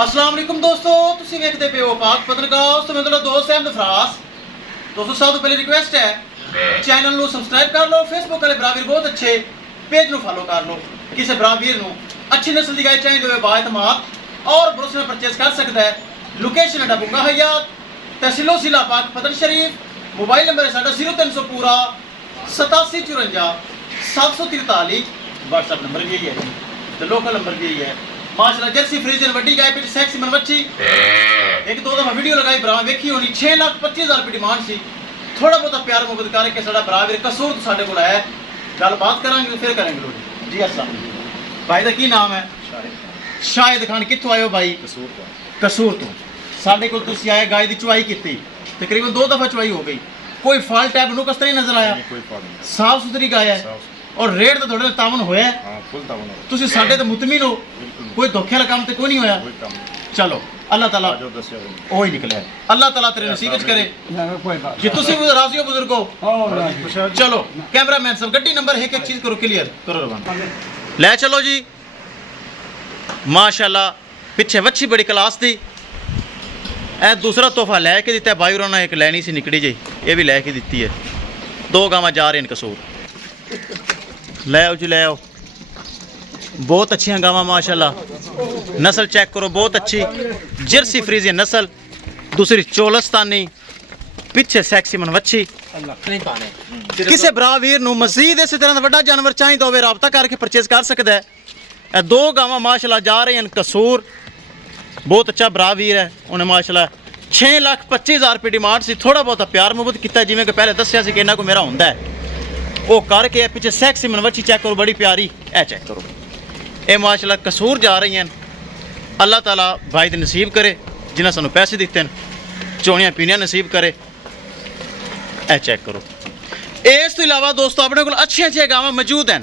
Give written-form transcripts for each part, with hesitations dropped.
अस्सलाम वालेकुम दोस्तों, तुसी वेखदे पे हो पाक पत्रकार तो मैं तुहाडा दोस्त अहमद फरास। दोस्तों सब तो पहले रिक्वेस्ट है चैनल ਨੂੰ सब्सक्राइब कर लो, फेसबुक वाले ब्रावीर बहुत अच्छे पेज ਨੂੰ फॉलो कर लो। किसी ब्रावीर ਨੂੰ अच्छी नस्ल ਦੀ गाय चाहिए होवे बाएतमाद और भरोसे में परचेज कर सकता है। लोकेशन है बुंगा हयात तहसीलो जिला पाक पतन शरीफ। मोबाइल नंबर है साडा 0300 पूरा 8754 743। व्हाट्सएप नंबर भी यही है तो लोकल नंबर भी यही है। माशाल्लाह जर्सी फ्रीजन वड्डी गाय पे सेक्सी मन बच्ची एक दो दफा वीडियो लगाई भरा वेखी होनी 6,25,000 रुपये डिमांड सी। थोड़ा बहुत प्यार मुहब्बत करके साडा भरा वीर कसूर तो साडे कोल है, गलबात करांगे फिर करेंगे लोग जी। अस्सलाम भाई दा की नाम है? शाहिद खान। कित्थों आए हो भाई? कसूर तो साडे कोल तुसी आए गाय दी चुवाई कीती, तकरीबन 2 दफा चुवाई हो गई, कोई फॉल्ट टैब नु कस तरह नजर आया? कोई फॉल्ट नहीं, साफ सुथरी गाय है और रेट तो थोड़े तावन होया है। हां फुल तावन हो। तुसी साडे ते मुतमिन हो, कोई धोखे वाला काम ते कोई नहीं होया? कोई काम नहीं। चलो अल्लाह ताला जो दस्या ओ ही निकले। अल्लाह ताला तेरे नसीब च करे कि तुसी भी राजी हो बुजुर्गो। चलो कैमरामैन सब गड्डी नंबर एक एक चीज करो क्लियर करो रवाना ले चलो जी। माशाल्लाह पिछे वच्छी बड़ी क्लास दी ए दूसरा तोहफा लैके दिता है भाई होरां ने। एक लैनी सी निकड़ी जी, ये भी लैके दिती है। 2 गावां जा रहे हैं कसूर। ले आओ जी ले आओ, बहुत अच्छी गावां माशाल्लाह। नस्ल चेक करो बहुत अच्छी जर्सी फ्रीजियन नस्ल, दूसरी चोलस्तानी, पिछे सैक्सी मन वच्छी। किसी भरा वीर नूं मजीद इस तरह का वड्डा जानवर चाहिए होवे राबता करके परचेज कर सकता है। ए 2 गावां माशाल्लाह जा रही हैं कसूर। बहुत अच्छा भरा वीर है, उन्हें माशाल्लाह 6,25,000 रुपये डिमांड सी। थोड़ा बहुत प्यार मुहब्बत किया जिवें कि पहले दस्या सी कि इन्हां को मेरा हुंदा है वो करके। पिछे सैक्सी मन वच्छी चेक करो बड़ी प्यारी, ए चेक करो ये माशाल्लाह कसूर जा रही हैं। अल्लाह ताला भाई दे नसीब करे जिन्हें सानू पैसे दिते हैं, चोनियां पीनियां नसीब करे। ए चेक करो। इस तो इलावा दोस्तों अपने को अच्छी गावां मौजूद हैं,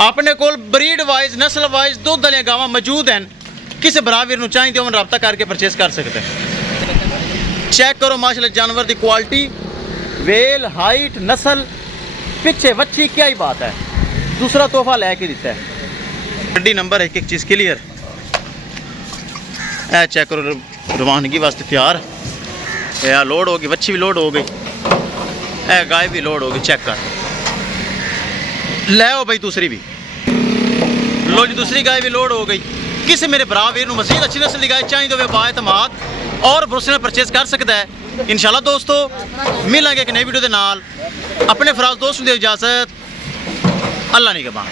अपने को ब्रीड वाइज नस्ल वाइज दुध वाली गावां मौजूद हैं। किसी बराबर नूं चाहिए तो रब्ता करके परचेज कर सकते हैं। चेक करो माशाल्लाह जानवर की क्वालिटी, वेल, हाइट, नस्ल, पिछे वच्छी, क्या ही बात है। दूसरा तोहफा लैके दिता है। गड्डी नंबर एक चीज़ क्लियर। ए चेक करो रवानगी वास्ते तैयार। या लोड होगी, वच्छी भी लोड हो गई, ए गाय भी लोड होगी। चेक कर ले आओ भाई दूसरी भी लो जी, दूसरी गाय भी लोड हो गई। किसी मेरे भरा वीर मजीद अच्छी नस्ल की गाय चाहिए तो बाएतमाद और भरोसे में परचेज कर सकता है। इंशाल्लाह दोस्तों मिलेंगे एक नई वीडियो के नाल। अपने फराज दोस्त की इजाजत, अल्लाह निगहबान।